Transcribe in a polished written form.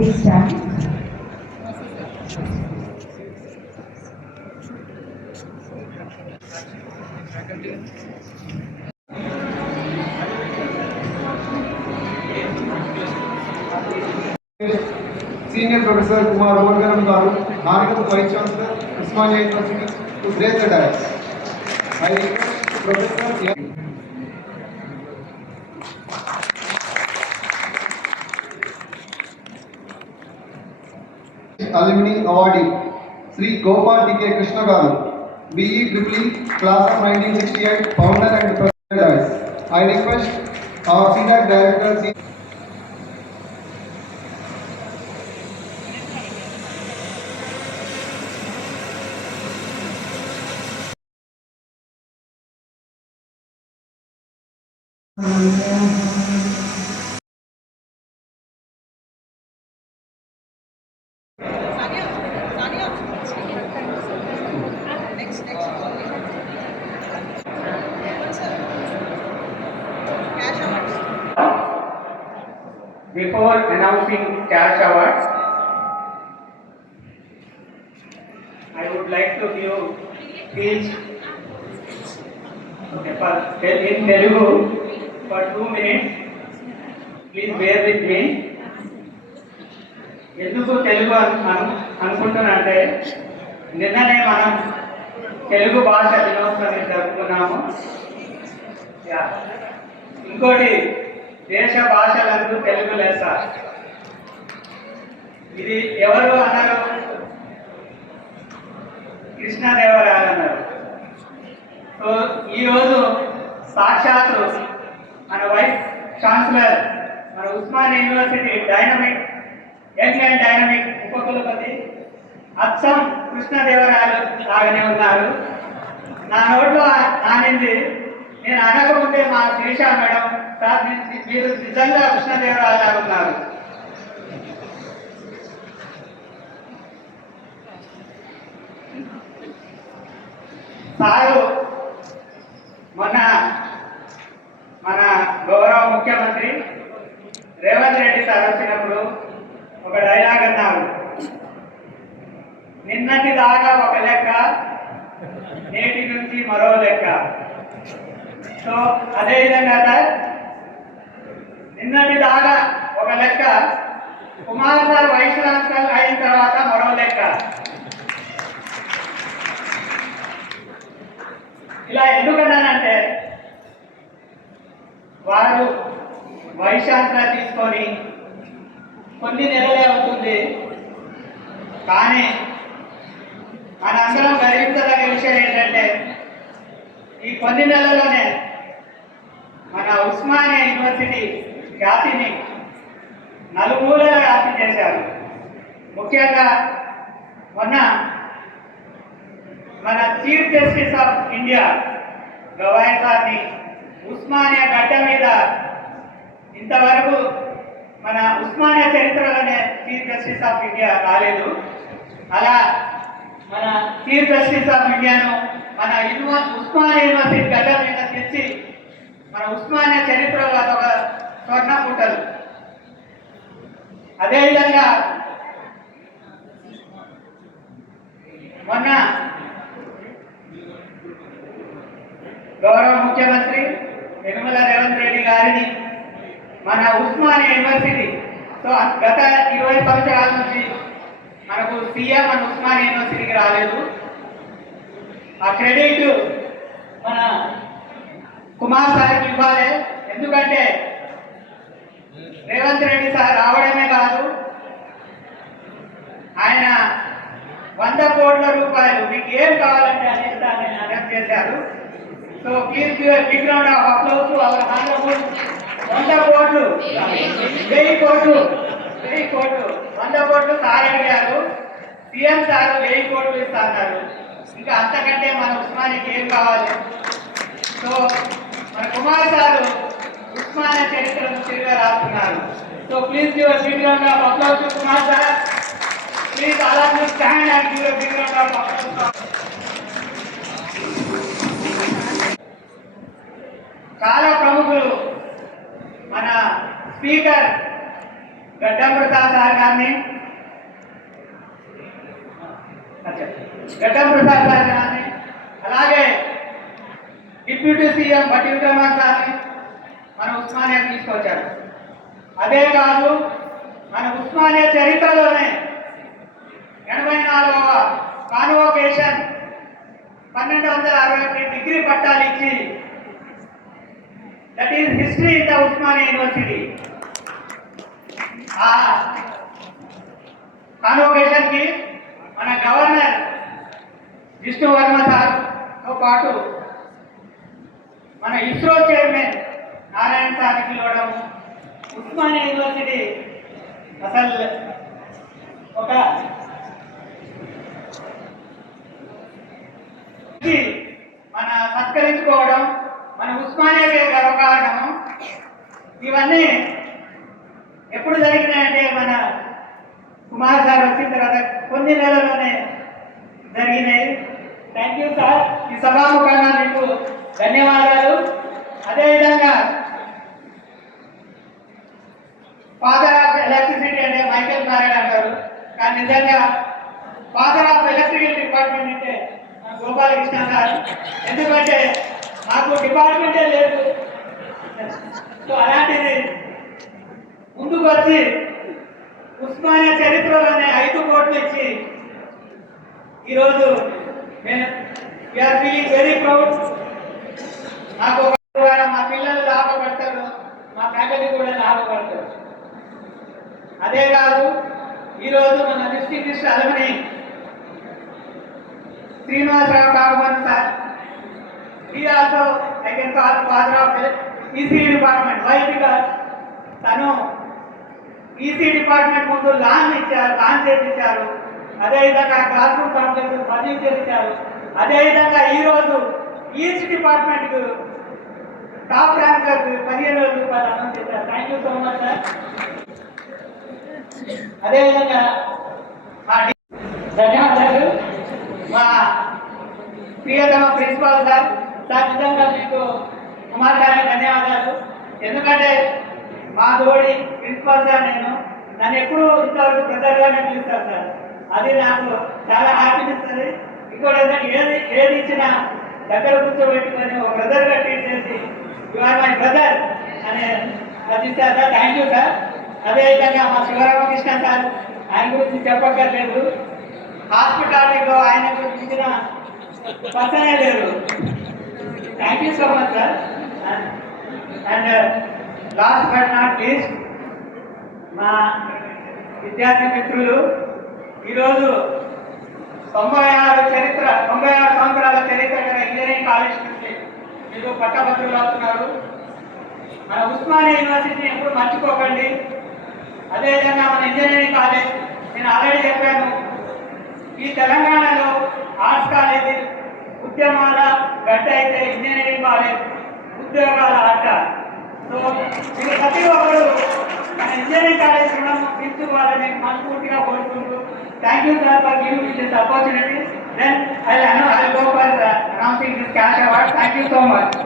Please stand. Senior Professor Kumar Rogaram Garu, Honorable Vice Chancellor, Usmania University, to grace the dais. I request Professor Alumni Awardee, Sri Gopal D.K. Krishna Garu, BE Triple Class of 1968, Founder and President. I request our CDAC Director, Before announcing cash awards, I would like to give speech in Telugu for 2 minutes. Please bear with me. ఎందుకు తెలుగు అనుకుంటున్నానంటే నిన్ననే మనం తెలుగు భాష దినోత్సవం జరుపుకున్నాము. ఇంకోటి దేశ భాషలందు తెలుగు లెస్స. ఇది ఎవరు అన్నారు? కృష్ణదేవరాయలు అన్నారు. సో ఈరోజు సాక్షాత్తు మన వైస్ ఛాన్సలర్, మన Osmania university young and dynamic ఉపకులపతి అచ్చం కృష్ణదేవరాయలు లాగానే ఉన్నారు. నా నోట్లో ఆనింది. నేను అనకముందే మా శిరీష మేడం, సార్ మీరు నిజంగా కృష్ణదేవరాయలు లాగా ఉన్నారు. సారు మొన్న మన గౌరవ ముఖ్యమంత్రి రేవంత్ రెడ్డి సార్ వచ్చినప్పుడు ఒక డైలాగ్ అన్నారు, నిన్నటి దాకా ఒక లెక్క, నేటి నుంచి మరో లెక్క. సో అదేవిధంగా సార్ నిన్నటి దాకా ఒక లెక్క, కుమార్ సార్ వైస్ ఛాన్సలర్ అయిన తర్వాత మరో లెక్క. ఇలా ఎందుకన్నానంటే వారు వైస్ ఛాన్సలర్ తీసుకొని కొన్ని నెలలే అవుతుంది, కానీ మనందరం గర్వించదగ్గ విషయం ఏంటంటే ఈ కొన్ని నెలల్లోనే మన ఉస్మానియా యూనివర్సిటీ ఖ్యాతిని నలుమూలలా వ్యాప్తి చేశారు. ముఖ్యంగా మొన్న మన chief justice of India Gavai సార్ని ఉస్మానియా గడ్డ మీద ఇంతవరకు మన ఉస్మానియా చరిత్రలోనే చీఫ్ జస్టిస్ ఆఫ్ ఇండియా రాలేదు. అలా మన చీఫ్ జస్టిస్ ఆఫ్ ఇండియాను మన ఉస్మానియా యూనివర్సిటీ గడ్డ మీద తెచ్చి మన ఉస్మానియా చరిత్రలో అదొక స్వర్ణ పుటలు. అదేవిధంగా మొన్న గౌరవ ముఖ్యమంత్రి యనమల రేవంత్ రెడ్డి గారిని మన ఉస్మానియా యూనివర్సిటీ, సో గత 20 సంవత్సరాల నుంచి మనకు సీఎం మన ఉస్మానియా యూనివర్సిటీకి రాలేదు. ఆ క్రెడిట్ మన కుమార్ సార్కి ఇవ్వాలి. ఎందుకంటే రేవంత్ రెడ్డి సార్ రావడమే కాదు, ఆయన 100 కోట్ల రూపాయలు మీకు ఏం కావాలంటే అందిస్తానని అనౌన్స్ చేశారు. So please give a big round of applause to our honourable. 100 కోట్లు 1000 కోట్లు 100 కోట్లు సార్ అడిగారు. సీఎం సార్ 1000 కోట్లు ఇస్తా అన్నారు. ఇంకా అంతకంటే మన ఉస్మానియాకి ఏం కావాలి? సో మన కుమార్ సారు ఉస్మానియా చరిత్రను తిరిగి రాస్తున్నారు. So please give a big round of applause to Kumar sir. Please all of you stand and give a big round of applause. చాలా ప్రముఖులు మన స్పీకర్ గడ్డం ప్రసాద్ సార్ గారిని, గడ్డం ప్రసాద్ సార్ గారిని, అలాగే డిప్యూటీ సీఎం బట్టి విక్రమార్ సార్ని మన ఉస్మానియా తీసుకొచ్చారు. అదే కాదు, మన ఉస్మానియా చరిత్రలోనే 84వ కాన్వోకేషన్ 1261 డిగ్రీ పట్టాలు ఇచ్చి, that is history in the Osmania university. ఆ కాన్వోకేషన్ కి మన గవర్నర్ విష్ణు వర్మ సార్తో పాటు మన ఇస్రో చైర్మన్ నారాయణ సార్ని పిలవడం, ఉస్మానియా యూనివర్సిటీ అసలు ఒక మన సత్కరించుకోవడం, మన ఉస్మానియాకే గర్వకారణము. ఇవన్నీ ఎప్పుడు జరిగినాయంటే మన కుమార్ సార్ వచ్చిన తర్వాత కొన్ని నెలల్లోనే జరిగినాయి. Thank you sir. ఈ సభాముఖంగా మీకు ధన్యవాదాలు. అదేవిధంగా ఫాదర్ ఆఫ్ ఎలక్ట్రిసిటీ అంటే మైకేల్ ఫారెడ్ అంటారు, కానీ నిజంగా ఫాదర్ ఆఫ్ ఎలక్ట్రికల్ డిపార్ట్మెంట్ అంటే గోపాలకృష్ణ సార్. ఎందుకంటే నాకు డిపార్ట్మెంటే లేదు. సో అలాంటిది ముందుకు వచ్చి ఉస్మానియా చరిత్రలోనే 5 కోట్లు ఇచ్చి ఈరోజు నేను వీఆర్ ఫీలింగ్ వెరీ ప్రౌడ్. నాకు ద్వారా మా పిల్లలు లాభపడతారు, మా ఫ్యాకల్టీ కూడా లాభపడతారు. అదే కాదు, ఈరోజు మన డిస్ట్రిక్ట్ అలమని శ్రీనివాసరావు కాకమన్ sir, he also I can call father of ECE department. Why? Because తను ఈసీ డిపార్ట్మెంట్ ముందు లాంచ్ చేయించారు. అదేవిధంగా క్లాస్ రూమ్ కాంప్లెక్స్ ఫర్నిచర్ చేయించారు. అదేవిధంగా ఈరోజు ఈచ్ డిపార్ట్మెంట్ టాప్ ర్యాంకర్ 15,000 రూపాయలు అనౌన్స్ చేశారు. Thank you so much sir. అదేవిధంగా మా ధన్యవాదాలు మా ప్రియతమ ప్రిన్సిపాల్ సార్. సార్ నిజంగా మీకు కుమార్ గారికి ధన్యవాదాలు. ఎందుకంటే మా తోడి ప్రిన్సిపాల్ సార్ నన్ను ఎప్పుడు ఇంతవరకు బ్రదర్గానే పిలుస్తారు సార్. అది నాకు చాలా హ్యాపీనెస్ ఇస్తుంది. ఇంకోటి ఏది ఇచ్చినా దగ్గర కూర్చోబెట్టుకొని ఒక బ్రదర్గా ట్రీట్ చేసి యు ఆర్ మై బ్రదర్ అని రచిస్తారు సార్. Thank you sir. అదేవిధంగా మా శివరామకృష్ణ సార్, ఆయన గురించి చెప్పక్కర్లేదు. హాస్పిటాలిటీలో ఆయన గురించిన పర్సనే లేరు. Thank you so much sir. And last but not least మా విద్యార్థి మిత్రులు, ఈరోజు 96 సంవత్సరాల చరిత్ర గల ఇంజనీరింగ్ కాలేజ్ నుంచి మీరు పట్టభద్రులు అవుతున్నారు. మన ఉస్మానియా యూనివర్సిటీని ఎప్పుడు మర్చిపోకండి. అదేవిధంగా మన ఇంజనీరింగ్ కాలేజ్, నేను ఆల్రెడీ చెప్పాను, ఈ తెలంగాణలో ఆర్ట్స్ కాలేజీ ఉద్యమాల గడ్డ అయితే ఇంజనీరింగ్ కాలేజ్ ఉద్యోగాల అడ్డ. సో మీరు ప్రతి ఒక్కరు మన ఇంజనీరింగ్ కాలేజ్ రుణం తీర్చుకోవాలని మనస్ఫూర్తిగా కోరుకుంటూ thank you sir for giving this opportunity. Then I go for announcing this cash award. Thank you so much.